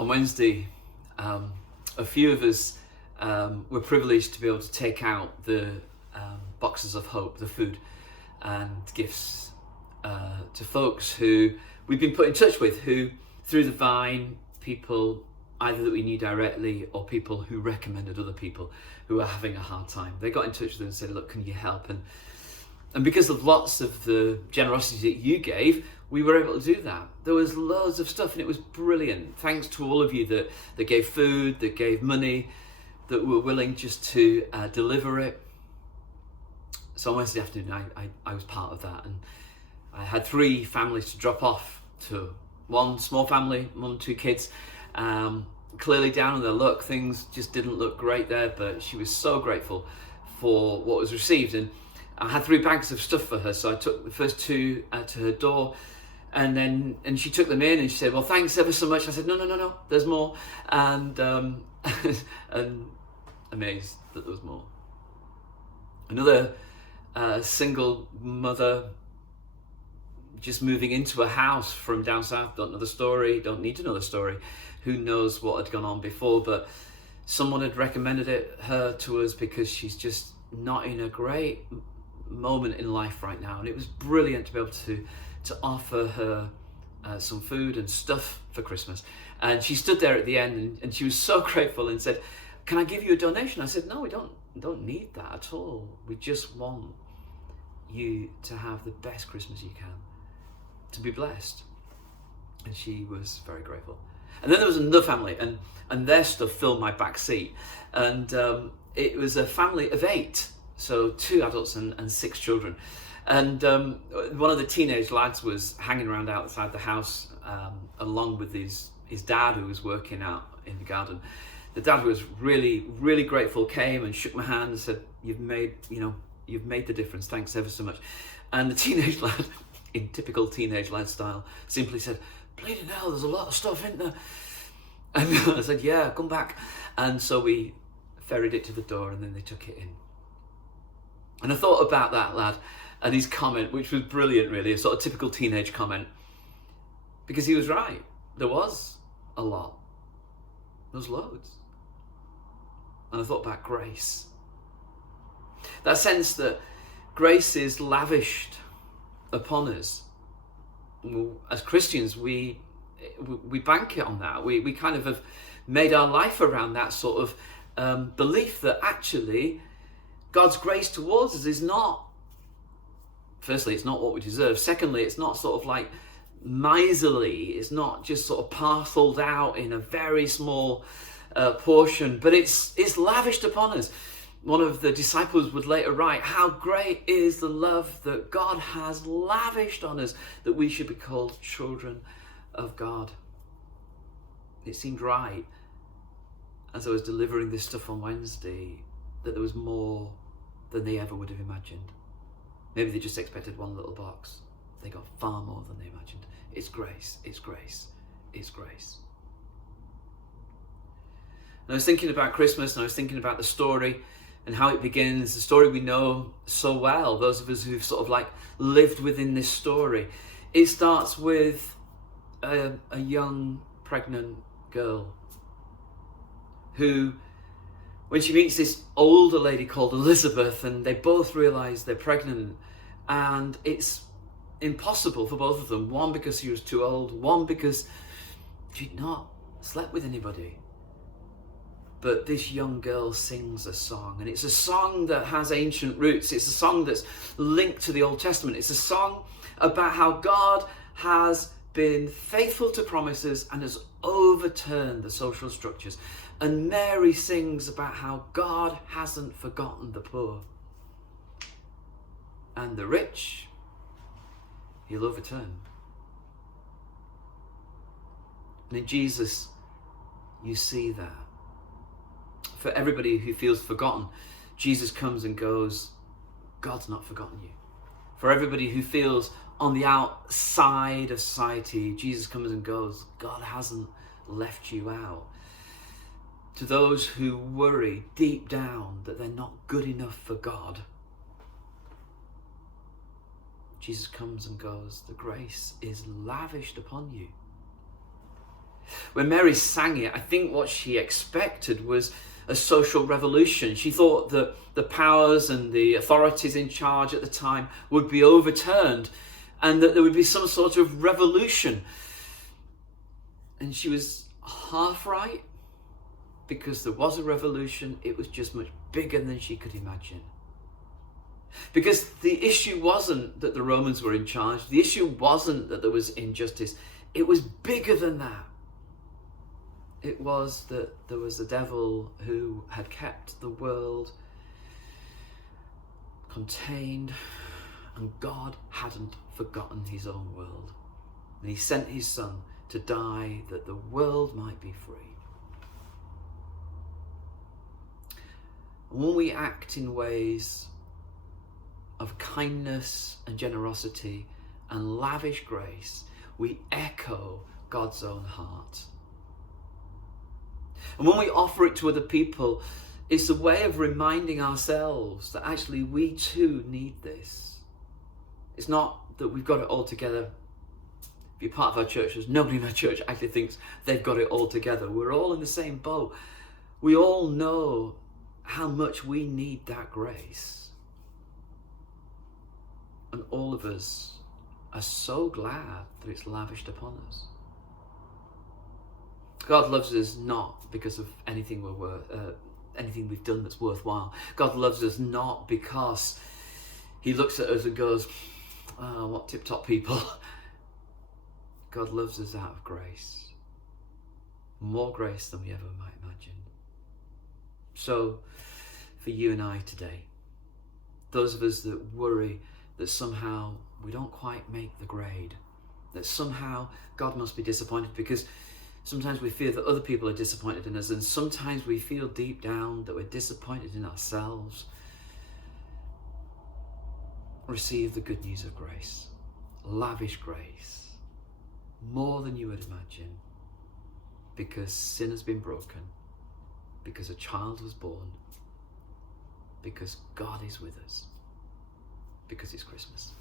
On Wednesday, a few of us were privileged to be able to take out the boxes of hope, the food and gifts to folks who we've been put in touch with, who through the Vine, people either that we knew directly or people who recommended other people who are having a hard time. They got in touch with them and said, look, can you help? And because of lots of the generosity that you gave, we were able to do that. There was loads of stuff and it was brilliant. Thanks to all of you that gave food, that gave money, that were willing just to deliver it. So on Wednesday afternoon, I was part of that, and I had 3 families to drop off to. One small family, mum and 2 kids, clearly down on their luck. Things just didn't look great there, but she was so grateful for what was received. And I had 3 bags of stuff for her, so I took the first 2 to her door, and she took them in and she said, well, thanks ever so much. I said, no, there's more. And and amazed that there was more. Another single mother just moving into a house from down south, don't know the story, don't need to know the story, who knows what had gone on before, but someone had recommended her to us because she's just not in a great moment in life right now, and it was brilliant to be able to offer her some food and stuff for Christmas. And she stood there at the end and she was so grateful and said, can I give you a donation? I said, no, we don't need that at all. We just want you to have the best Christmas you can, to be blessed. And she was very grateful. And then there was another family, and their stuff filled my back seat. And it was a family of 8, so 2 adults and 6 children. And one of the teenage lads was hanging around outside the house, along with his dad, who was working out in the garden. The dad was really, really grateful, came and shook my hand and said, you've made the difference, thanks ever so much. And the teenage lad, in typical teenage lad style, simply said, bleeding hell, there's a lot of stuff in there. And I said, yeah, come back. And so we ferried it to the door and then they took it in. And I thought about that lad and his comment, which was brilliant really, a sort of typical teenage comment, because he was right. There was a lot. There was loads. And I thought about grace. That sense that grace is lavished upon us. As Christians, we bank it on that. We kind of have made our life around that sort of belief that actually God's grace towards us is not, firstly, it's not what we deserve. Secondly, it's not sort of like miserly. It's not just sort of parceled out in a very small portion, but it's lavished upon us. One of the disciples would later write, how great is the love that God has lavished on us, that we should be called children of God. It seemed right, as I was delivering this stuff on Wednesday, that there was more than they ever would have imagined. Maybe they just expected one little box. They got far more than they imagined. It's grace, it's grace, it's grace. And I was thinking about Christmas, and I was thinking about the story and how it begins, the story we know so well, those of us who've sort of like lived within this story. It starts with a young pregnant girl who, when she meets this older lady called Elizabeth, and they both realise they're pregnant, and it's impossible for both of them. One, because she was too old, one because she'd not slept with anybody. But this young girl sings a song, and it's a song that has ancient roots. It's a song that's linked to the Old Testament. It's a song about how God has been faithful to promises and has overturned the social structures. And Mary sings about how God hasn't forgotten the poor. And the rich, he'll overturn. And in Jesus, you see that. For everybody who feels forgotten, Jesus comes and goes, God's not forgotten you. For everybody who feels on the outside of society, Jesus comes and goes, God hasn't left you out. To those who worry deep down that they're not good enough for God, Jesus comes and goes, the grace is lavished upon you. When Mary sang it, I think what she expected was a social revolution. She thought that the powers and the authorities in charge at the time would be overturned and that there would be some sort of revolution. And she was half right, because there was a revolution. It was just much bigger than she could imagine. Because the issue wasn't that the Romans were in charge. The issue wasn't that there was injustice. It was bigger than that. It was that there was a devil who had kept the world contained, and God hadn't forgotten his own world. And he sent his son to die that the world might be free. And when we act in ways of kindness and generosity and lavish grace, we echo God's own heart. And when we offer it to other people, it's a way of reminding ourselves that actually we too need this. It's not that we've got it all together. If you're part of our church, there's nobody in our church actually thinks they've got it all together. We're all in the same boat. We all know how much we need that grace. And all of us are so glad that it's lavished upon us. God loves us not because of anything anything we've done that's worthwhile. God loves us not because he looks at us and goes, "Oh, what tip-top people." God loves us out of grace. More grace than we ever might imagine. So, for you and I today, those of us that worry that somehow we don't quite make the grade, that somehow God must be disappointed, because sometimes we fear that other people are disappointed in us, and sometimes we feel deep down that we're disappointed in ourselves. Receive the good news of grace, lavish grace, more than you would imagine, because sin has been broken, because a child was born, because God is with us, because it's Christmas.